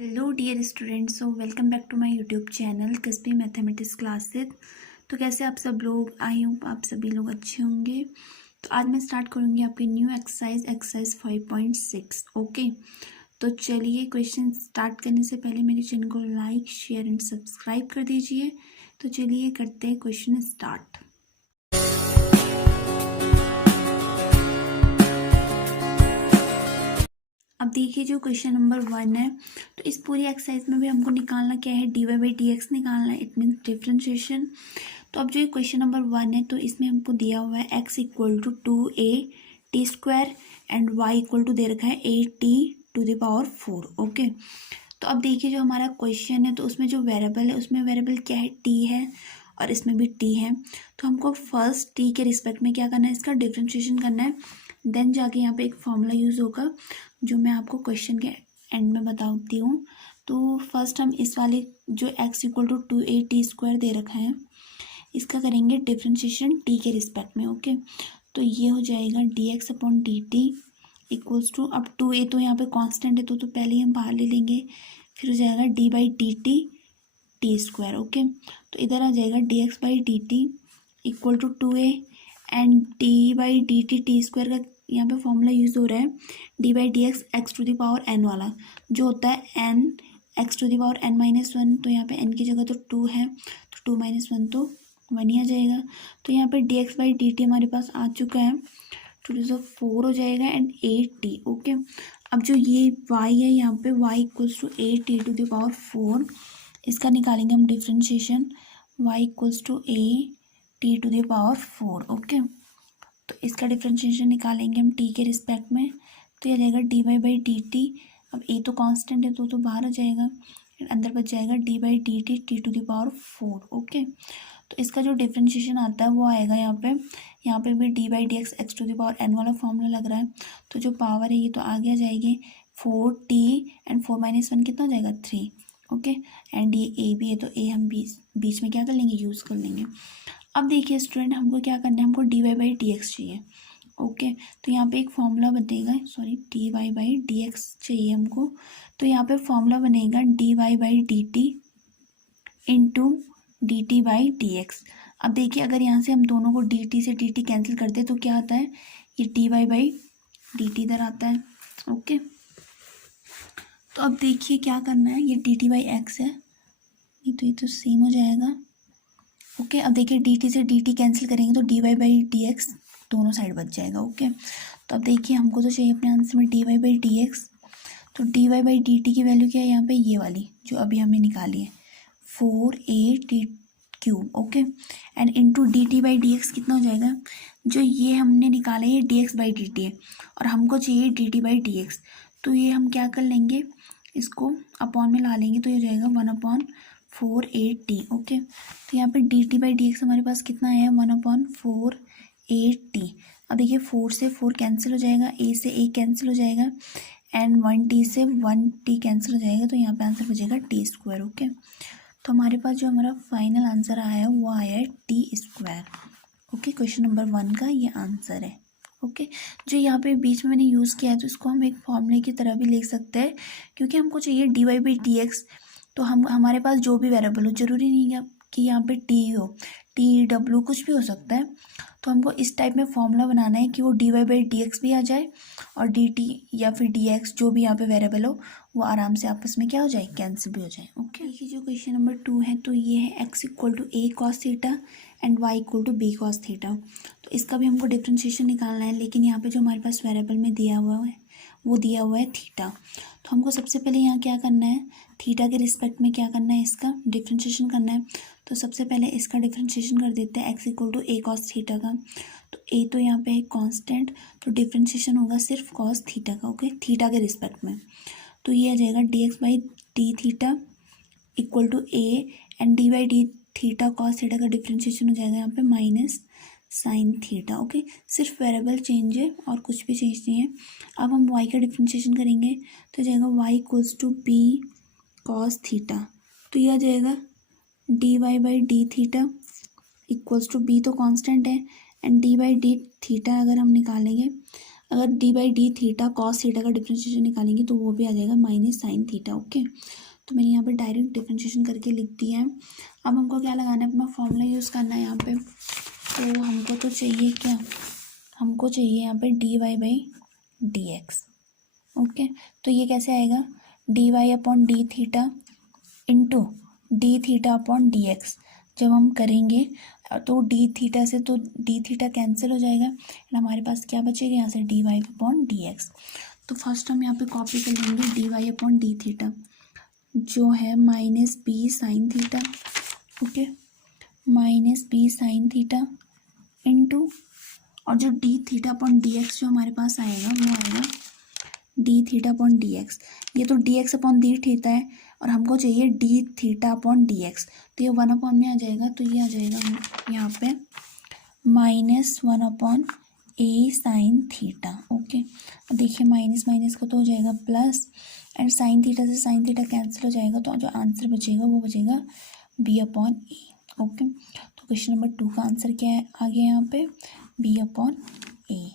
Hello dear students, so welcome back to my YouTube channel किस्पी mathematics classes. तो कैसे आप सब लोग, आई होप आप सभी लोग अच्छे होंगे। तो आज मैं स्टार्ट करूँगी आपकी न्यू एक्सरसाइज 5.6। ओके, तो चलिए क्वेश्चन स्टार्ट करने से पहले मेरे चैनल को लाइक शेयर एंड सब्सक्राइब कर दीजिए। तो चलिए करते हैं क्वेश्चन स्टार्ट। अब देखिए जो क्वेश्चन नंबर 1 है, तो इस पूरी एक्सरसाइज में भी हमको निकालना क्या है, dy बाई डी एक्स निकालना है। It means differentiation. तो अब जो ये क्वेश्चन नंबर 1 है, तो इसमें हमको दिया हुआ है x equal to 2a t² एंड y इक्वल टू दे रखा है a t⁴। ओके, तो अब देखिए जो हमारा क्वेश्चन है, तो उसमें जो वेरिएबल है, उसमें वेरिएबल क्या है, t है, और इसमें भी t है। तो हमको फर्स्ट t के रिस्पेक्ट में क्या करना है, इसका डिफ्रेंशिएशन करना है। देन जाके यहाँ पे एक फॉर्मूला यूज़ होगा जो मैं आपको क्वेश्चन के एंड में बताती हूँ। तो फर्स्ट हम इस वाले जो x equal to 2a t² दे रखा है, इसका करेंगे डिफ्रेंशिएशन t के रिस्पेक्ट में। ओके, तो ये हो जाएगा dx upon dt equals to, अब 2a तो यहाँ पे कांस्टेंट है, तो पहले ही हम बाहर ले लेंगे, फिर हो जाएगा d by dt t²। Okay, तो इधर आ जाएगा dx by dt equal to 2a and d by dt t² का यहाँ पे फॉर्मूला यूज़ हो रहा है d by d x x to the power n वाला, जो होता है n x to the power n-1। तो यहाँ पे n की जगह तो 2 है, तो 2 - 1 तो 1 ही आ जाएगा। तो यहाँ पे dx बाई dt हमारे पास आ चुका है, 2 to 4 हो जाएगा एंड a t। ओके, अब जो ये y है, यहाँ पे y equals to a t to the power 4, इसका निकालेंगे हम differentiation, y equals to a t to the power 4। Okay, तो इसका डिफ्रेंशिएशन निकालेंगे हम t के रिस्पेक्ट में, तो यह जाएगा dy बाई dt। अब a तो कांस्टेंट है, तो बाहर आ जाएगा, अंदर बच जाएगा d by dt t to the power 4। Okay, तो इसका जो डिफ्रेंशिएशन आता है वो आएगा यहाँ पे भी d by d x x to the power n वाला फॉर्मूला लग रहा है। तो जो पावर है ये तो आगे आ जाएगी 4t एंड 4 - 1 कितना हो जाएगा 3। ओके, एंड ये a भी है, तो a हम बीच में क्या कर लेंगे, यूज़ कर लेंगे। अब देखिए स्टूडेंट, हमको क्या करना है, हमको dy बाई डी एक्स चाहिए। ओके, तो यहाँ पे एक फॉर्मूला बनेगा, sorry dy by d x चाहिए हमको। तो यहाँ पे फॉर्मूला बनेगा dy by d t into d T by d x. अब देखिए अगर यहाँ से हम दोनों को dt से dt कैंसिल करते हैं तो क्या आता है, ये dy बाई डी टी इधर आता है। ओके, तो अब देखिए क्या करना है, ये dt बाई एक्स है, ये तो सेम हो जाएगा। ओके, अब देखिए dt से dt कैंसिल करेंगे तो dy बाई डी एक्स दोनों साइड बच जाएगा। ओके, तो अब देखिए हमको तो चाहिए अपने आंसर में dy बाई डी एक्स। तो dy बाई dt की वैल्यू क्या है यहाँ पे, ये वाली जो अभी हमने निकाली है 4a t³। Okay, and into dt by d x कितना हो जाएगा, जो ये हमने निकाला है ये dx बाई dt है, और हमको चाहिए dt बाई डी एक्स। तो ये हम क्या कर लेंगे, इसको अपॉन में ला लेंगे, तो ये हो जाएगा 1/4at। ओके, तो यहाँ पे dt बाई डी एक्स हमारे पास कितना है, 1/4at। अब देखिए 4 से 4 कैंसिल हो जाएगा, a से a कैंसिल हो जाएगा, एंड 1t से 1t कैंसिल हो जाएगा, तो यहाँ पे आंसर बचेगा t²। ओके, तो हमारे पास जो हमारा फाइनल आंसर आया है वो आया है t²। ओके, क्वेश्चन नंबर 1 का ये आंसर है। ओके, जो यहाँ पे बीच में मैंने यूज़ किया है, तो इसको हम एक फॉर्मूले की तरह भी लिख सकते हैं, क्योंकि हमको चाहिए dy बाई डी एक्स। तो हमारे पास जो भी वेरिएबल हो, जरूरी नहीं है कि यहाँ पे t हो, t w कुछ भी हो सकता है। तो हमको इस टाइप में फॉर्मूला बनाना है कि वो dy बाई डी एक्स भी आ जाए और dt या फिर dx जो भी यहाँ पे वेरिएबल हो वो आराम से आपस में क्या हो जाए, कैंसिल भी हो जाए। ओके, देखिए जो क्वेश्चन नंबर 2 है, तो ये है x equal to a cos theta and y equal to b cos theta. तो इसका भी हमको डिफ्रेंशिएशन निकालना है, लेकिन यहाँ पे जो हमारे पास वेरिएबल में दिया हुआ है वो दिया हुआ है थीटा। तो हमको सबसे पहले यहाँ क्या करना है, थीटा के रिस्पेक्ट में क्या करना है, इसका डिफ्रेंशिएशन करना है। तो सबसे पहले इसका डिफ्रेंशिएशन कर देते हैं, x equal to a cos theta का। तो a तो यहाँ पे है कांस्टेंट, तो डिफ्रेंशिएशन होगा सिर्फ cos थीटा का। ओके, थीटा के रिस्पेक्ट में, तो ये आ जाएगा dx by d theta equal to a and d by d theta cos theta का डिफ्रेंशिएशन हो जाएगा यहाँ पे माइनस साइन थीटा। ओके, सिर्फ वेरिएबल चेंज है और कुछ भी चेंज नहीं है। अब हम y का डिफ्रेंशिएशन करेंगे, तो जाएगा y equals to b cos theta. तो यह आ जाएगा dy by d theta equals to b तो कांस्टेंट है, and d by d theta अगर हम निकालेंगे, अगर d by d theta cos theta का डिफ्रेंशिएशन निकालेंगे तो वो भी आ जाएगा माइनस साइन थीटा। ओके, तो मैंने यहाँ पे डायरेक्ट डिफ्रेंशिएशन करके लिख दिया है। अब हमको क्या लगाना है, अपना फॉर्मूला यूज़ करना है यहाँ पे। तो हमको तो चाहिए क्या, हमको चाहिए यहाँ पे d y by d x. Okay, तो ये कैसे आएगा, d y upon d theta into d theta upon d x. जब हम करेंगे तो डी थीटा से तो डी थीटा कैंसिल हो जाएगा एंड हमारे पास क्या बचेगा यहाँ से, d y upon d x. तो फर्स्ट हम यहाँ पे कॉपी कर लेंगे d y upon d theta जो है minus b sine theta. Okay, minus b sine theta into, और जो d theta upon d x जो हमारे पास आएगा वो आएगा d theta upon d x. ये तो d x upon d theta है और हमको चाहिए d theta upon d x, तो ये वन अपॉन में आ जाएगा, तो ये आ जाएगा यहाँ पे माइनस वन अपॉन ए साइन थीटा। ओके, अब देखिए माइनस माइनस का तो हो जाएगा प्लस एंड साइन थीटा से साइन थीटा कैंसिल हो जाएगा, तो जो आंसर बचेगा वो बचेगा बी अपॉन ए। ओके, तो क्वेश्चन नंबर 2 का आंसर क्या है, आ गया यहाँ पे बी अपॉन ए।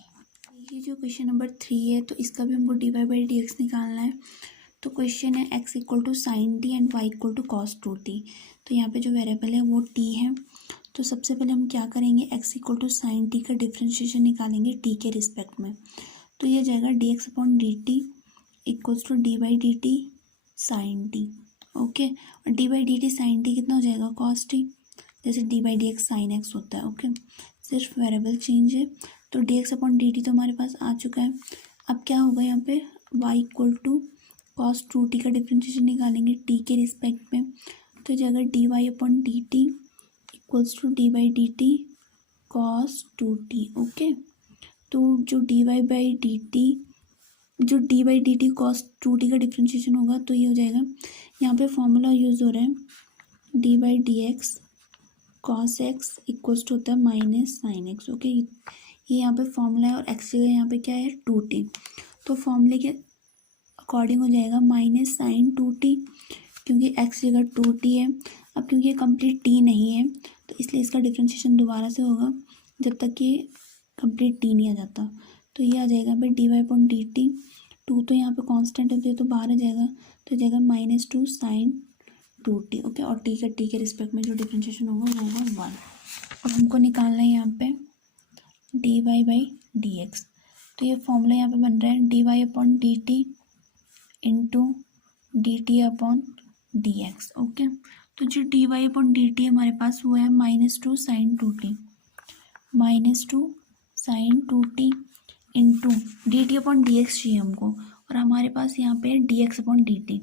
ये जो क्वेश्चन नंबर 3 है तो इसका भी हमको d y by d x निकालना है। तो क्वेश्चन है x equal to sine t and y equal to cos two t. तो यहाँ पे जो वेरिएबल है वो टी है। तो सबसे पहले हम क्या करेंगे, x equal to sine t का डिफ्रेंशिएशन निकालेंगे टी के रिस्पेक्ट में। तो ये जाएगा d x upon d t equals to d by d t sine t. Okay, और d by d t sine t कितना हो जाएगा, कॉस टी, जैसे d by d x sine x होता है। ओके, सिर्फ वेरिएबल चेंज है। तो d x upon d t तो हमारे पास आ चुका है। अब क्या होगा यहाँ पे, y equal to cos two t का डिफ्रेंशिएशन निकालेंगे टी के रिस्पेक्ट में। तो जगह d y upon d t equals to d by d t cos two t. Okay, तो जो d y by d t, जो d by d t cos two t का डिफ्रेंशिएशन होगा तो ये हो जाएगा, यहाँ पे फॉर्मूला यूज़ हो रहा है d by d x cos x equals to होता है माइनस साइन एक्स। ओके, ये यहाँ पे फॉर्मूला है और एक्स जगह यहाँ पे क्या है, टू टी। तो फॉर्मूले के अकॉर्डिंग हो जाएगा माइनस साइन टू टी, क्योंकि एक्स जगह टू टी है। अब क्योंकि ये कंप्लीट टी नहीं है तो इसलिए इसका डिफ्रेंशिएशन दोबारा से होगा जब तक कि कंप्लीट टी नहीं आ जाता। तो ये आ जाएगा भाई d y upon d t, two तो यहाँ पे कांस्टेंट है तो बाहर आ जाएगा, तो जाएगा minus two sine two t. Okay, और टी के रिस्पेक्ट में जो डिफ्रेंशिएशन होगा वो होगा 1। अब हमको निकालना है यहाँ पे d y by d x. तो ये फॉर्मूला यहाँ पे बन रहा है d y upon d t into d t upon d x. Okay, तो जो d y upon d t हमारे पास वो है minus two sine two t, minus two sine two t into d t upon d x चाहिए हमको, और हमारे पास यहाँ पे d x upon d t.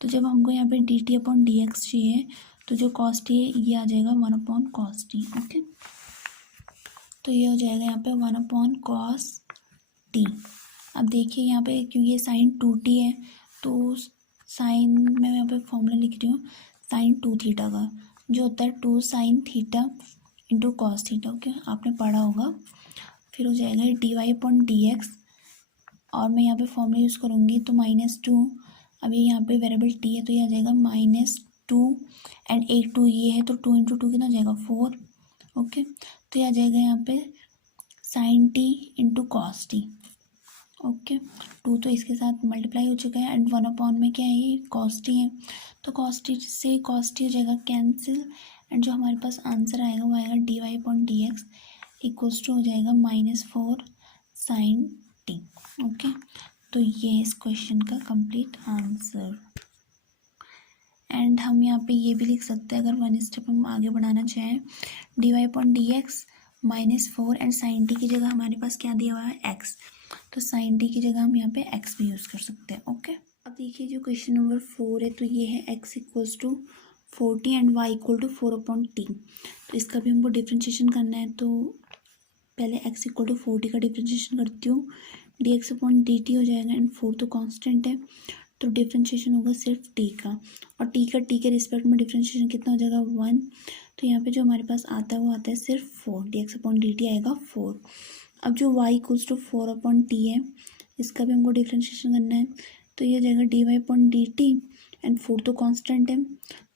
तो जब हमको यहाँ पे D t upon d x चाहिए तो जो कॉस टी है ये आ जाएगा 1 अपॉन कॉस टी। ओके, तो ये हो जाएगा यहाँ पे 1 अपॉन कॉस टी। अब देखिए यहाँ पे क्योंकि ये साइन टू टी है तो साइन मैं यहाँ पे फॉर्मूला लिख रही हूँ साइन टू थीटा का, जो होता है two sine theta into cos theta. Okay, आपने पढ़ा होगा। फिर हो जाएगा d y upon d x, और मैं यहाँ पे फॉर्मूला यूज़ करूँगी तो माइनस टू, अभी यहाँ पे वेरिएबल टी है तो ये आ जाएगा माइनस टू एंड एक टू ये है तो 2 इंटू टू कितना हो जाएगा 4। ओके, तो ये आ जाएगा यहाँ पे sine t into cos t. Okay, 2 तो इसके साथ मल्टीप्लाई हो चुका है एंड 1 अपॉन में क्या है, ये कॉस टी है, तो कॉस टी से कॉस टी हो जाएगा कैंसिल एंड जो हमारे पास आंसर आएगा वो आएगा d y upon d x equals to हो जाएगा -4 साइन टी। ओके, तो ये इस क्वेश्चन का कंप्लीट आंसर। एंड हम यहाँ पे ये भी लिख सकते हैं, अगर 1 स्टेप हम आगे बढ़ाना चाहें, d y upon d x -4 and sine t की जगह हमारे पास क्या दिया हुआ है, एक्स, तो साइन टी की जगह हम यहाँ पे एक्स भी यूज़ कर सकते हैं। ओके, अब देखिए जो क्वेश्चन नंबर 4 है तो ये है x equals to 40 and y equal to 4 upon t. तो इसका भी हमको डिफ्रेंशिएशन करना है, तो पहले एक्स इक्वल टू 40 का डिफ्रेंशिएशन करती हूँ, D x upon d T हो जाएगा एंड 4 तो कांस्टेंट है तो डिफ्रेंशिएशन होगा सिर्फ टी का, और टी के रिस्पेक्ट में डिफ्रेंशिएशन कितना हो जाएगा 1। तो यहाँ पे जो हमारे पास आता है वो आता है सिर्फ 4, d x upon d t आएगा 4। अब जो y equals to 4 upon t है इसका भी हमको डिफ्रेंशिएशन करना है, तो ये जाएगा d y upon d t and 4 तो कांस्टेंट है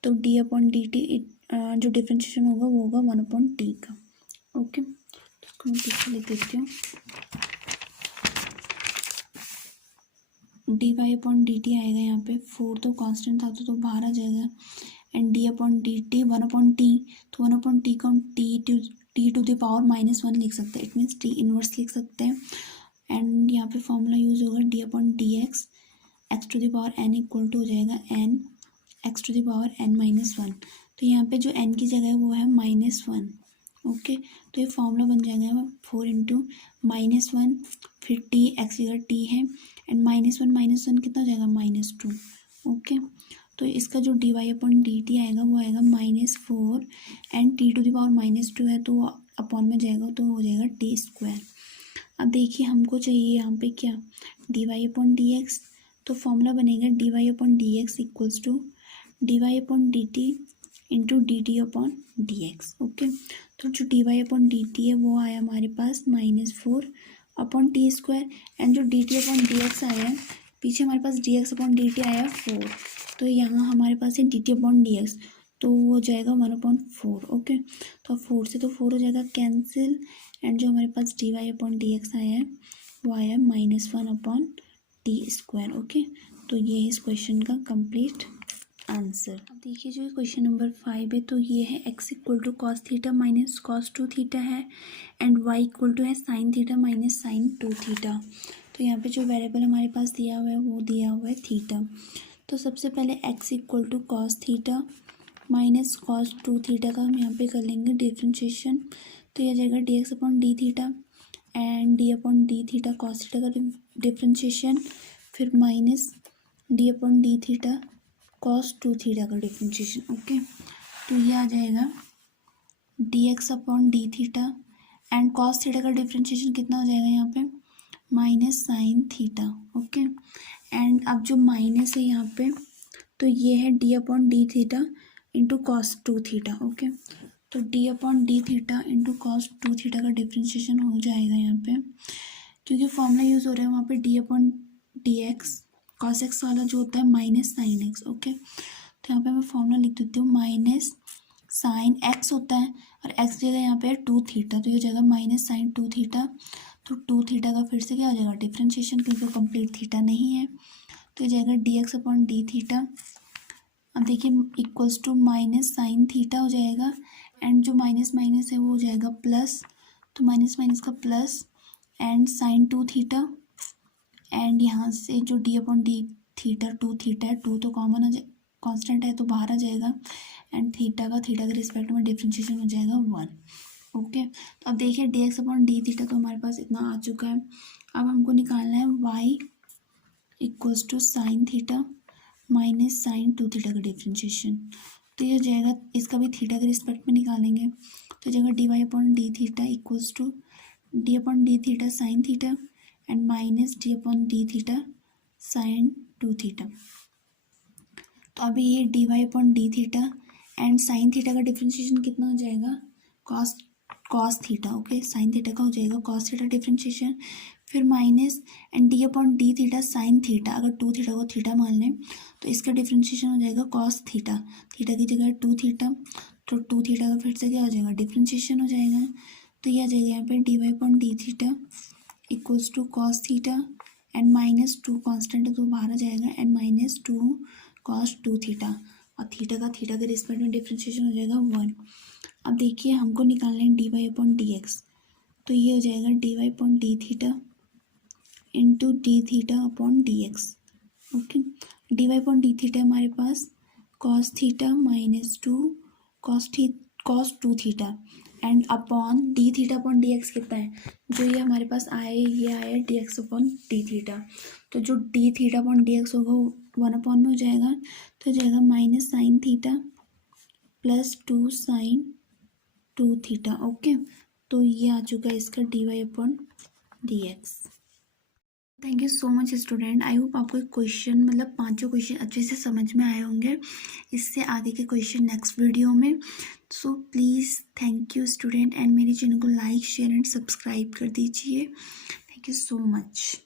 तो डी अपॉन डी टी जो डिफ्रेंशिएशन होगा वो होगा 1 अपॉन टी का। ओके, तो इसको मैं पीछे लिख देती हूँ। D y upon d t आएगा यहाँ पे, 4 तो कांस्टेंट था तो बाहर आ जाएगा, and d upon d T 1 upon t, तो 1 अपॉन टी को हम टी टू द पावर -1 लिख सकते हैं, इट मीन्स टी इनवर्स लिख सकते हैं। एंड यहाँ पे फॉर्मूला यूज होगा d upon d x, x to the power n equal to हो जाएगा n x to the power n -1। तो यहाँ पे जो एन की जगह है वो है -1। ओके, तो ये फॉर्मूला बन जाएगा 4 इंटू -1, फिर टी एक्स जगह टी है, एंड -1 कितना हो जाएगा -2। ओके, तो इसका जो d y upon d t आएगा वो आएगा -4, and t to the power -2 है तो अपॉन में जाएगा तो हो जाएगा टी स्क्वायर। अब देखिए हमको चाहिए यहाँ पे क्या, d y upon d x, तो फॉर्मूला बनेगा d y upon d x equals to d y upon d t into d t upon d x. Okay, तो जो d y upon d t है वो आया हमारे पास -4 अपॉन टी स्क्वायर, एंड जो d t upon d x आया है, पीछे हमारे पास d x upon d t आया 4, तो यहाँ हमारे पास है D t upon d x, तो वो हो जाएगा 1/4। ओके, तो 4 से तो 4 हो जाएगा कैंसिल, एंड जो हमारे पास d y upon d x आया है वो आया -1 अपॉन टी स्क्वायर। ओके, तो ये है इस क्वेश्चन का कंप्लीट आंसर। अब देखिए जो क्वेश्चन नंबर 5 है, तो ये है x equal to cos theta minus cos 2 theta है, एंड y इक्वल टू है sine theta minus sine 2 theta. तो यहाँ पे जो वेरिएबल हमारे पास दिया हुआ है वो दिया हुआ है थीटा। तो सबसे पहले x equal to cos theta minus cos 2 theta का हम यहाँ पे कर लेंगे डिफ्रेंशिएशन, तो यह जाएगा d x upon d theta, and d upon d theta cos theta का डिफ्रेंशिएशन, फिर minus d upon d theta cos 2 theta का डिफ्रेंशिएशन। ओके, तो ये आ जाएगा d x upon d theta, and cos theta का डिफ्रेंशिएशन कितना हो जाएगा यहाँ पे minus sine theta. Okay, and अब जो माइनस है यहाँ पे, तो ये है D upon d theta into cos 2 theta. Okay, तो d upon d theta into cos 2 theta का डिफ्रेंशिएशन हो जाएगा यहाँ पे, क्योंकि फॉर्मूला यूज़ हो रहा है वहाँ पे D upon d x, cos x वाला जो होता है माइनस साइन एक्स। ओके, तो यहाँ पे मैं फॉर्मूला लिख देती हूँ, माइनस साइन एक्स होता है और एक्स जगह यहाँ पे है 2 थीटा, तो ये जाएगा माइनस साइन 2 थीटा, तो 2 थीटा का फिर से क्या हो जाएगा डिफ्रेंशिएशन, क्योंकि कंप्लीट थीटा नहीं है, तो ये जाएगा d x upon d theta. अब देखिए equals to minus sine theta हो जाएगा, एंड जो माइनस माइनस है वो हो जाएगा प्लस, तो माइनस माइनस का plus, and sine 2 theta, and यहाँ से जो d upon d theta 2 theta है, 2 तो कॉमन आ जाए कॉन्स्टेंट है तो बाहर आ जाएगा, एंड थीटा के रिस्पेक्ट में डिफ्रेंशिएशन हो जाएगा 1। ओके, तो अब देखिए D x upon d theta तो हमारे पास इतना आ चुका है। अब हमको निकालना है y equals to sine theta minus sine 2 theta का डिफ्रेंशिएशन, तो ये हो जाएगा, इसका भी थीटा के रिस्पेक्ट में निकालेंगे, तो जाएगा d y upon d theta equals to d upon d theta sine theta and minus d upon d theta sine 2 theta. तो अभी ये d y upon d theta and sine theta का differentiation कितना हो जाएगा cos theta. Okay, sine theta का हो जाएगा कॉस थीटा डिफ्रेंशिएशन, फिर minus and d upon d theta sine theta, अगर 2 थीटा को थीटा मान लें तो इसका डिफ्रेंशिएशन हो जाएगा कॉस थीटा, थीटा की जगह 2 थीटा, तो 2 थीटा का फिर से क्या हो जाएगा डिफ्रेंशिएशन हो जाएगा, तो यह आ जाएगा यहाँ पे d y upon d theta equals to cos theta and -2 constant है तो बाहर आ जाएगा, एंड -2 कॉस 2 थीटा, और थीटा के रिस्पेक्ट में डिफ्रेंशिएशन हो जाएगा 1। अब देखिए हमको निकालना है d y upon d x, तो ये हो जाएगा d y upon d theta into d theta upon d x. Okay, d y upon d theta हमारे पास cos theta -2 cos 2 theta and upon d theta upon d x कितना है, जो ये हमारे पास आया ये आया d x upon d theta, तो जो d theta upon d x होगा 1 अपॉन में हो जाएगा, तो जाएगा minus sine theta plus 2 sine 2 theta. Okay, तो ये आ चुका है इसका d y upon d x. Thank you so much student, I hope आपको क्वेश्चन मतलब 5 क्वेश्चन अच्छे से समझ में आए होंगे, इससे आगे के क्वेश्चन नेक्स्ट वीडियो में। So please thank you student, and मेरे चैनल को लाइक शेयर एंड सब्सक्राइब कर दीजिए। Thank you so much.